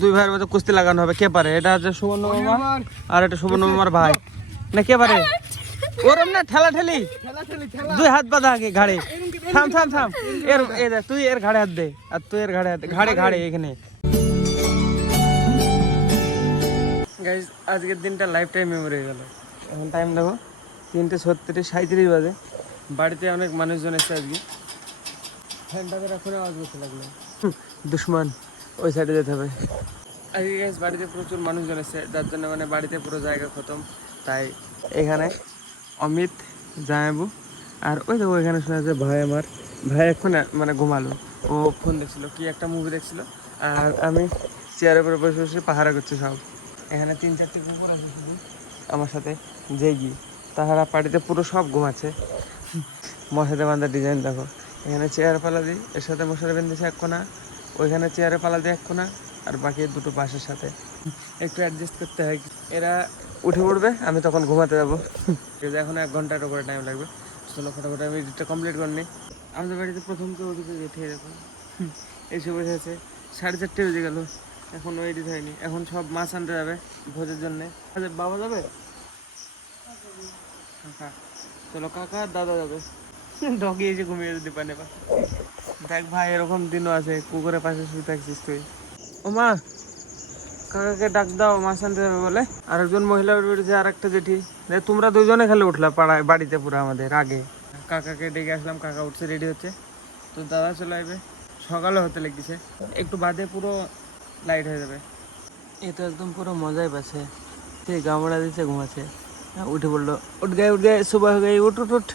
দুই ভাইয়ের মধ্যে কুস্তি লাগানো হবে, কে পারে? এটা হচ্ছে সুবর্ণ মামা আর এটা সুবর্ণ মামার ভাই, না কে পারে? ওরম না, ঠেলা ঠেলি, দুই হাত বাঁধা আগে ঘাড়ে। থাম থাম থাম, তুই এর ঘাড়ে হাত দে আর তুই এর ঘাড়ে হাত দে, ঘাড়ে ঘাড়ে এখানে। গাইস, আজকের দিনটা লাইফ টাইম মেমোরি হয়ে গেল। এখন টাইম দেখো 3:36 বাজে। বাড়িতে অনেক মানুষজন এসছে আজকে। ফ্যানটাকে এখন আওয়াজ করতে লাগলো, দুশ্মন ওই সাইডে যেতে হবে। আজকে গাইস বাড়িতে প্রচুর মানুষজন এসছে, যার জন্য মানে বাড়িতে পুরো জায়গা খতম। তাই এখানে অমিত, জায়াবু আর ওই দেখো এখানে শোনা যায় ভাই, আমার ভাই এখন মানে ঘুমালো, ও ফোন দেখছিল, কি একটা মুভি দেখছিল। আর আমি চেয়ারের উপরে বসে বসে পাহারা করছি সব। এখানে 3-4টি কুকুর আছে শুধু আমার সাথে, জেগি, তাহারা বাড়িতে পুরো সব ঘুমাচ্ছে। মশাতে বাঁধা ডিজাইন দেখো, এখানে চেয়ার পালা দিই, এর সাথে মশারি বেঁধেছে এক কোনা, ওইখানে চেয়ারে পালা দিই এক কোনা, আর বাকি দুটো বাসের সাথে একটু অ্যাডজাস্ট করতে হয়। এরা উঠে পড়বে, আমি তখন ঘুমাতে যাবো। এখন 1 ঘন্টার উপরে টাইম লাগবে। চলো ফটাফট আমি এডিটটা কমপ্লিট করে নিই। আমাদের বাড়িতে প্রথম তো ওদিকে জেঠে দেখো এসে বসে আছে, 4:30 বেজে গেল, এখনও এডিট হয়নি। এখন সব মাছ আনতে যাবে ভোজের জন্যে। বাবা যাবে, কাকা, চলো কাকা আর দাদা যাবে। ডগি এসে ঘুমিয়ে দিতে পারে। দেখ ভাই, এরকম দিনও আছে, কুকুরের পাশে শুয়ে থাকছিস তুই। ও মা, কাকাকে ডাক দাও, মাছ আনতে যাবে বলে। আর একজন মহিলা বেরিয়েছে, আর একটা জেঠি। তোমরা দুজনে খালি উঠলা পাড়ায়, বাড়িতে পুরো আমাদের আগে। কাকাকে ডেকে আসলাম, কাকা উঠছে, রেডি হচ্ছে। তো দাদা চলে আসবে, সকালে হতে লেগেছে, একটু বাদে পুরো লাইট হয়ে যাবে। এ তো একদম পুরো মজাই পাচ্ছে, সেই গামড়া দিচ্ছে, ঘুমাচ্ছে। উঠে পড়লো, উঠ গায়ে সুবাহ হয়ে গেই, উঠ উঠ উঠ।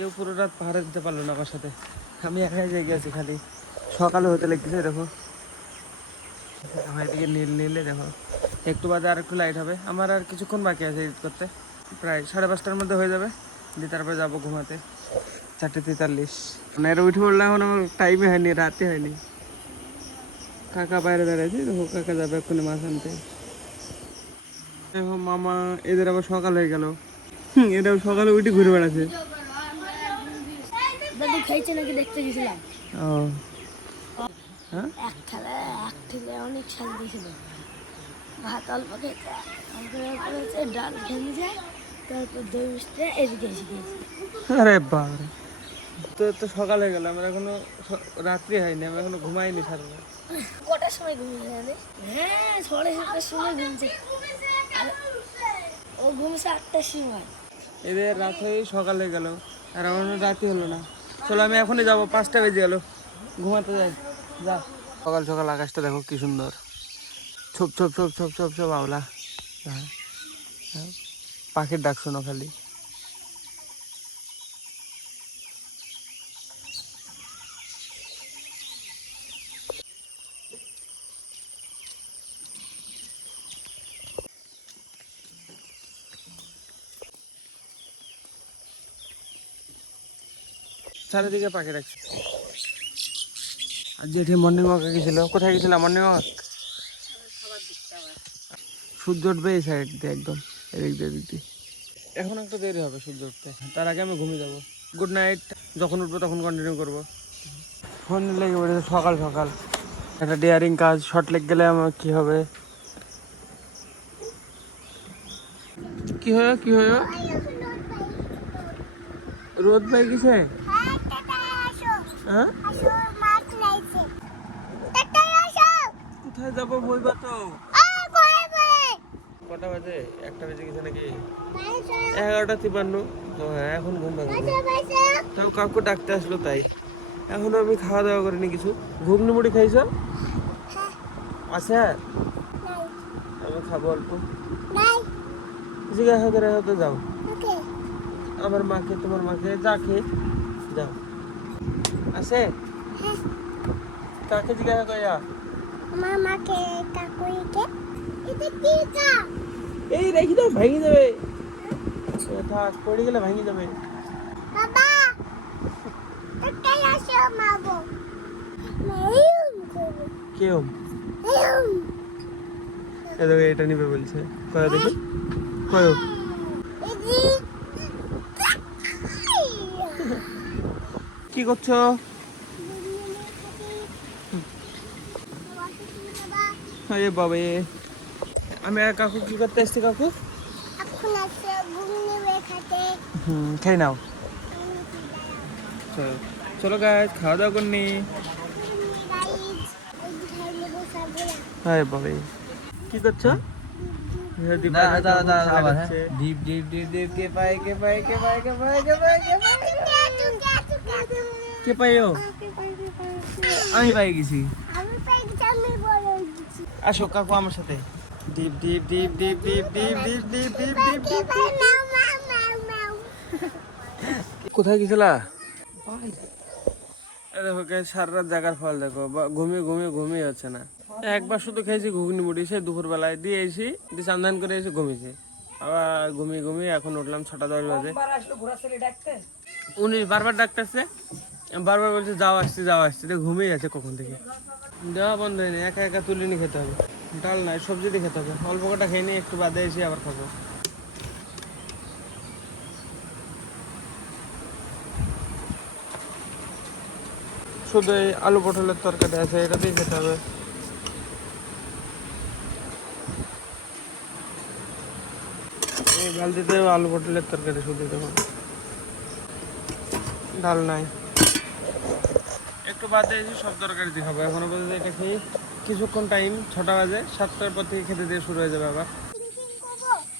এও পুরো রাত পাহাড়ে দিতে পারলো না আমার সাথে, আমি একাই জেগে আছি খালি। সকালে হতে লেগেছে দেখো, এদিকে নীল নীলে দেখো। একটু বাদে আর একটু লাইট হবে। আমার আর কিছুক্ষণ বাকি আছে এডিট করতে, প্রায় 5:30টার মধ্যে হয়ে যাবে, দিয়ে তারপরে যাবো ঘুমাতে। 4:43 মানে এর উঠে পড়লে এখন আমার টাইমে হয়নি, রাতে হয়নি। কাকা বাইরে দাঁড়াইছে দেখো, কাকা যাবে এক্ষুনি মাছ আনতে। দেখো মামা, এদের আবার সকাল হয়ে গেল, এরাও সকালে উঠে ঘুরে বেড়াচ্ছে। নাকি দেখতে গেছিলাম, ও হ্যাঁ, এক ঠেলে অনেক স্বাদ দিয়েছিল। ভাত অল্প খেয়েছে, ডাল খেয়ে যায়, তারপর দই মিশতে এদিকে এসে গিয়েছে। আরে বাবারে, তো সকাল হয়ে গেল, আমার এখনো রাত্রি হয়নি, আমি এখনো ঘুমাইনি সারা রাত। কটার সময় ঘুমিয়ে জানে? হ্যাঁ, 7:30টার সময় ঘুমছে, আর ও ঘুমছে 8টার সময়। এদের রাত হয়ে সকাল হয়ে গেল, আর আমার রাতই হলো না। চলো আমি এখনই যাবো, 5টা বেজে গেল, ঘুমাতে যাই, যা। সকাল সকাল আকাশটা দেখো কি সুন্দর, ছোপ ছোপ ছোপ ছোপ ছোপ ছোপ আওলা। হ্যাঁ, পাখির ডাক শোনো খালি। চারিদিকে পাখি ডাকছে। আর জেঠি মর্নিং ওয়াকে গেছিল, কোথায় গেছিল মর্নিং ওয়াক? সূর্য উঠবে এই সাইড দিয়ে, একদম এদিক দিয়ে এদিক দিয়ে। এখন একটু দেরি হবে সূর্য উঠতে, তার আগে আমি ঘুমিয়ে যাবো। গুড নাইট, যখন উঠবো তখন কন্টিনিউ করবো। ফোন লেগে পড়েছে সকাল সকাল, একটা ডেয়ারিং কাজ, শর্ট লেগ গেলে আমার কি হবে? কি হয় কি হয়, রোদ পাই গেছে। হ্যাঁ, কোথায় যাবো বইবা তো? কটা বাজে? 1টা বেজে গেছে নাকি? 11:53। তো হ্যাঁ, এখন ঘুম ভাঙবে। তাও কাকু ডাকতে আসলো তাই। এখনো আমি খাওয়া দাওয়া করিনি কিছু। ঘুগনি মুড়ি খাইছ? আছে আর আমি খাবো অল্প। জিজ্ঞাসা করে হয়তো যাও আমার মাকে, তোমার মাকে, যা খেয়ে যাও। আছে কাকে জিজ্ঞাসা করে যা। মামাকে, কাকুইকে, এটা কি কা? এই রেখে দাও, ভেঙে যাবে। থাক, পড়ে গেলে ভেঙে যাবে। বাবা, তাই আসো মাগো। কেউ এদিকে এটা নিবে বলছে, কয় দেখি কয়। কি করছো? আরে বাবা আমি আর কাকু কি করতে এসছি কাকু? খাই নাও। চলো চলো গাইস, খাওয়া দাওয়া করনি। আরে বাবা কি করছো? কে পাইও? আমি পাই গেছি। আসো কাকু আমার সাথে। Deep deep deep deep deep deep deep deep deep deep deep. কোথায় গেছিলা? দেখো গাইস, সারা রাত জাগার ফল দেখো, ঘুমিয়ে ঘুমিয়ে ঘুমিয়ে হচ্ছে না। একবার শুধু খেয়েছি ঘুগনি মুড়ি, সে দুপুর বেলায় দিয়ে এসি, দিয়ে চান্দান করে এসে ঘুমিয়েছে। আবার ঘুমিয়ে ঘুমিয়ে এখন উঠলাম 6টা 10 বাজে। উনি বারবার ডাকতেছে, বারবার বলছে যাও আসছি যাও আসছি, ঘুমিয়ে আছে কখন থেকে। দেওয়া বন্ধ হয়নি, একা একা তুলে নিয়ে খেতে হবে। ডাল নাই, সবজি দিয়ে খেতে হবে। অল্প কটা খেয়ে নিয়ে একটু বাদে এসে আবার খাবো। শুধু এই আলু পটলের তরকারি আছে, এটা দিয়ে খেতে হবে। এই বালতিতে আলু পটলের তরকারি শুধু দেবো, ডাল নাই। একটু বাদে এসে সব তরকারি দিয়ে খাবো। এখনো পর্যন্ত এটা খেয়ে কিছুক্ষণ টাইম, 6টা বাজে, 7টার পর থেকে খেতে দিয়ে শুরু হয়ে যাবে আবার।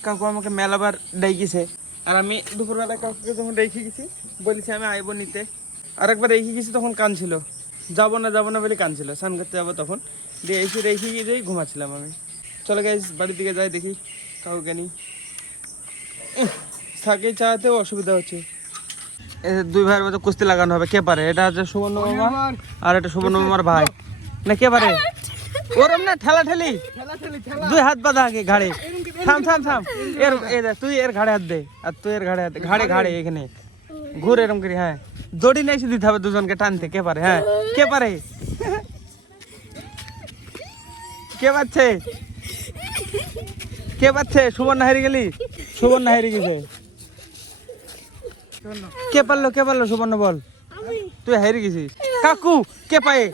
কাকু আমাকে মেলাবার ডেকেছে, আর আমি দুপুরবেলা কাকুকে যখন রেখে গেছি বলেছি আমি আইব নিতে। আরেকবার রেখে গেছি, তখন কাঁদছিল, যাবো না বলে কাঁদছিল। স্নান করতে যাবো তখন, দিয়ে এসে রেখে গিয়ে যেই ঘুমাচ্ছিলাম আমি। চলে গাইস বাড়ির দিকে যাই, দেখি কাকুকে নি থাকে চালাতেও অসুবিধা হচ্ছে। দুই ভাইয়ের মধ্যে কুস্তি লাগানো হবে, কে পারে। এটা হচ্ছে সুবর্ণ মামা আর এটা সুবর্ণ মামার ভাই। না কে পারে? ওরম না, ঠেলা ঠেলি, দুই হাত বাঁধা আগে ঘাড়ে। থাম থাম থাম, তুই এর ঘাড়ে হাত দে, আর তুই এর ঘাড়ে হাত দে। ঘাড়ে ঘাড়ে এখানে ঘুর এরম করি। হ্যাঁ, দড়ি নিয়ে এসে দিতে হবে দুজনকে টানতে। কে পারে? হ্যাঁ কে পারে? কে পাচ্ছে? কে পাচ্ছে? সুবর্ণ হারি গেলি, সুবর্ণ হারি গেছে। কে পারলো সুবর্ণ বল। তুই হারি গেছিস। কাকু কে পায়ে?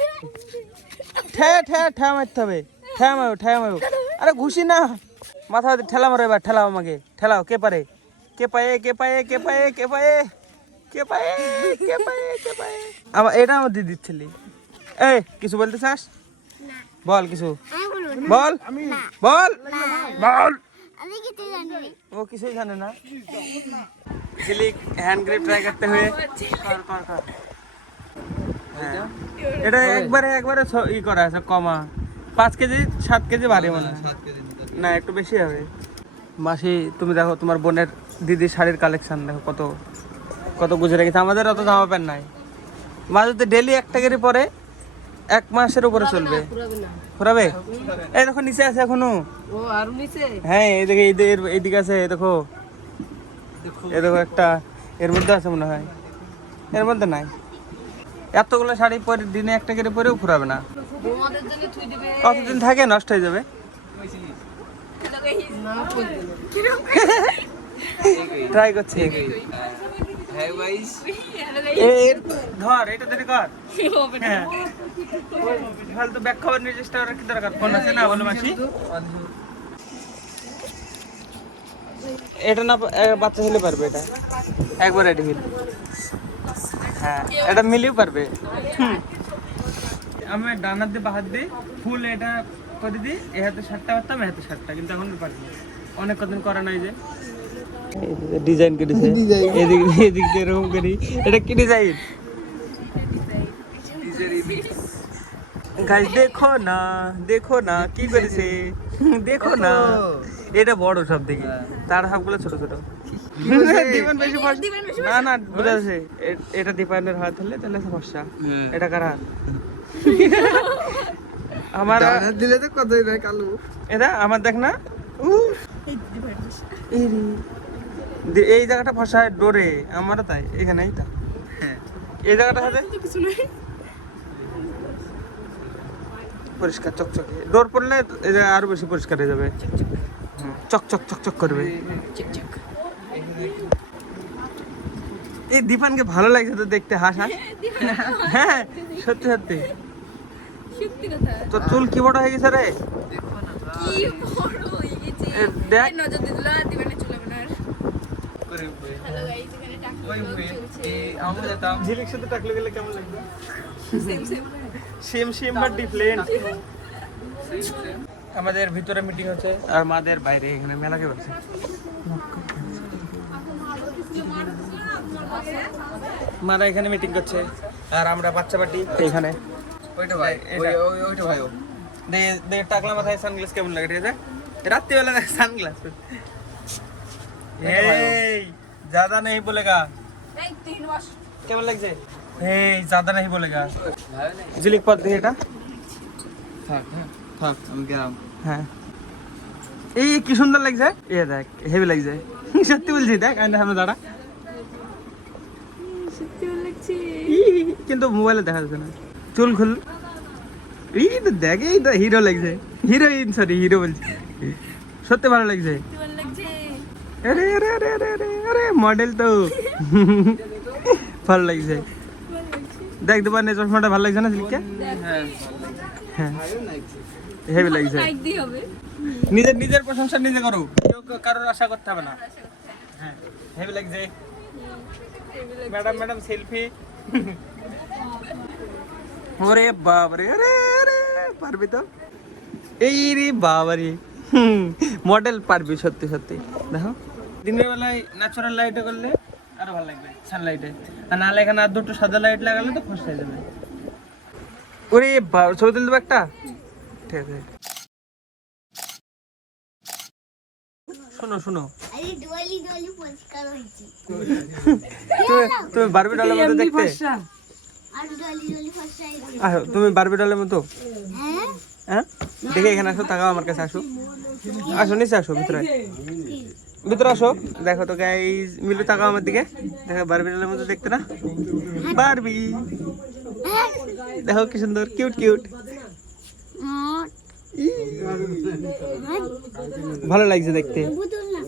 ঠ্যা মারতে হবে, ঠ্যা মারো। আরে ঘুষি না, মাথা ঠেলা মারো এবার, ঠেলাও আমাকে, ঠেলাও। কে পারে? আবার এটা আমার দিদি ছেলে। এই কিছু বলতে চাস? বল কিছু, বল বল বল। ও কিছুই জানে না। সিলিক হ্যান্ড গ্রিপ ট্রাই করতে हुए এটা একবারে ই করা আছে, কমা 5 কেজি 7 কেজি ভারী মনে হয়। না একটু বেশি হবে। মাসি তুমি দেখো, তোমার বোনের দিদির শাড়ির কালেকশন দেখো, কত কত গুজে রেখেছে। আমাদের অত জামা প্যান্ট নাই। মা যদি ডেলি একটা করে পরে 1 মাসের উপরে চলবে। ফুরাবে? এই দেখো নিচে আছে এখনো। হ্যাঁ এইদিকে আছে, দেখো এই দেখো একটা, এর মধ্যে আছে মনে হয়, এর মধ্যে নাই। এতগুলো শাড়ি পরে দিনে একটা করে পরেও ফুরাবে না। কতদিন থাকে, নষ্ট হয়ে যাবে। ট্রাই করছি। ধর এটা ধরে কর। হ্যাঁ ফালতু ব্যাক খাবার নিয়ে চেষ্টা করার কি দরকার? ফোন আছে না, বলো মাসি। এটা না বাচ্চা ছেলে পারবে, এটা একবার এটি মিল। হ্যাঁ এটা মিলিও পারবে। আমি ডান হাত দিয়ে বাহাত দিই ফুল এটা করে দিই, এ হাতে 7টা পারতাম, এ হাতে 7টা, কিন্তু এখন পারবো। অনেক কদিন করা নাই যে। ডিজাইন করেছে এদিক দিয়ে এরকম করি। এটা কি ডিজাইন? গাইস দেখো না কি করেছে, দেখো না। এটা বড় সব থেকে, তার সবগুলো ছোট ছোট। না বুঝাচ্ছে, এটা দীপায়নের হাত হলে তাহলে সমস্যা। এটা কার হাত? আমার দিলে তো কতই না কালু। এটা আমার দেখ না, এই জায়গাটা ফসায় ডোরে। আমারও তাই, এখানে এইটা, এই জায়গাটা হাতে পরিষ্কার চকচকে। ডোর পড়লে আরো বেশি পরিষ্কার হয়ে যাবে, চকচক করবে। এই দীপানকে ভালো লাগছে তো দেখতে, হাস। হ্যাঁ সত্যি সত্যি কথা তোর চুল কি বড় হয়ে গেছে রে? কি বড় হয়ে গেছে এ দেখ। এই নজর দিল দিবেন চলে আপনার হ্যালো গাইস এখানে টাকি চলছে ঝিলিক সাথে টাকলে গেলে কেমন লাগবে? Same same same same but different. আমাদের ভিতরে মিটিং হচ্ছে আর মাদের বাইরে এখানে মেলা কে বলছে। মারা এখানে মিটিং করছে আর আমরা বাচ্চা পার্টি এখানে। ওইটা ভাই ওইটা ভাই দে দে টাকলা মাথায় সানগ্লাস কেমন লাগে? ঠিক আছে রাত্রিবেলা সানগ্লাস এই ज्यादा नहीं बोलेगा এই 3 মাস কেমন লাগছে? এই ज्यादा नहीं बोलेगा জিলিক পর দে এটা থাক থাক আমি গেলাম। হ্যাঁ এই কি সুন্দর লাগছে। এ দেখ হেভি লাগছে সত্যি বলছি। দেখ আইনা সামনে দাঁড়া। সত্যি ভালো লাগছে কিন্তু মোবাইলে দেখা যাচ্ছে না। চুল খুল। এই তো দেখ এই তো হিরো লাগছে। হিরোইন সরি হিরো বলছি। সত্যি ভালো লাগছে। সত্যি ভালো লাগছে আরে আরে আরে আরে আরে আরে মডেল তো ভালো লাগছে। দেখ দোকানে চশমাটা ভালো লাগছে না সিল্কে? হ্যাঁ হ্যাঁ হেভি লাগছে। লাইক দি হবে নিজের নিজের প্রশংসা নিজে করো, কেউ কারোর আশা করতে হবে না। হ্যাঁ হেভি লাগছে। Madam madam selfie. ওরে বাবারে আরে আরে পারবি তো? এই রে বাবারে মডেল পারবি সত্যি সত্যি। দেখো দিনের বেলায় ন্যাচারাল লাইটে করলে আরো ভালো লাগবে সানলাইটে, আর নাহলে এখানে আর দুটো সাদা লাইট লাগালে তো ফসে যাবে। ওরে বাবা ছবি তুলে দেবো একটা? ঠিক আছে শোনো শোনো আরে ডোয়ালি ডোয়ালি পরিষ্কার হয়েছে তুমি বারবি ডলের মতো দেখতে। আর ডোয়ালি ডোয়ালি ফসাই আসো তুমি বারবি ডলের মতো। হ্যাঁ হ্যাঁ দেখে এখানে আসো, তাকাও আমার কাছে আসো। আসো নিচে আসো ভিতরে ভিতরে আসো। দেখো তো গাইস মিলু তাকাও আমার দিকে। দেখো বারবি ডলের মতো দেখতে না? বারবি দেখো কি সুন্দর কিউট কিউট। ভালো লাগছে দেখতে। বুঝুন না